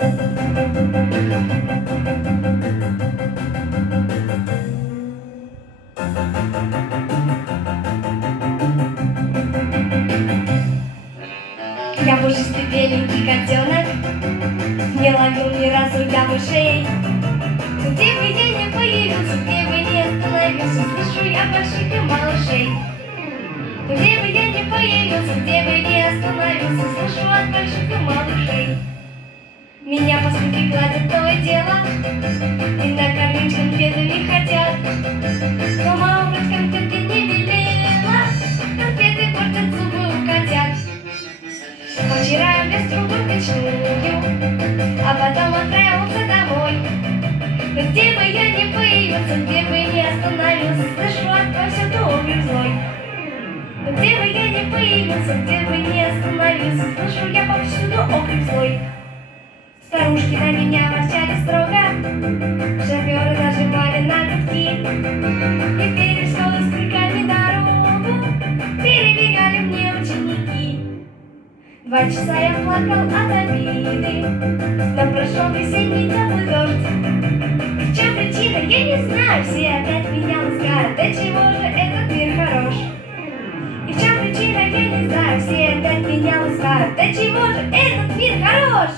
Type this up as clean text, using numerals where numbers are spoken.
Я пушистый беленький котенок, не ловил ни разу я мышей. Где бы я не появился, где бы не остановился, слышу я больших и малышей. Где бы я не появился, где бы не остановился, слышу от больших и малышей. Меня по спинке гладят то и дело, и накормить конфетами хотят. Но мама брать конфетки не велела, конфеты портят зубы у котят. Вчера я без трубы печную, а потом отправился домой. Но где бы я ни появился, где бы не остановился, слышу отовсюду окрик злой. Но где бы я ни появился, где бы не остановился, слышу я повсюду окрик злой. Старушки на меня ворчали строго, шоферы нажимали на гудки, и перед школой с криками дорогу перебегали мне ученики. 2 часа я плакал от обиды, но прошел весенний теплый дождь. В чем причина, я не знаю, все опять меня ласкают, до чего же этот мир хорош. И в чем причина, я не знаю, все опять меня ласкают, до чего же этот мир хорош.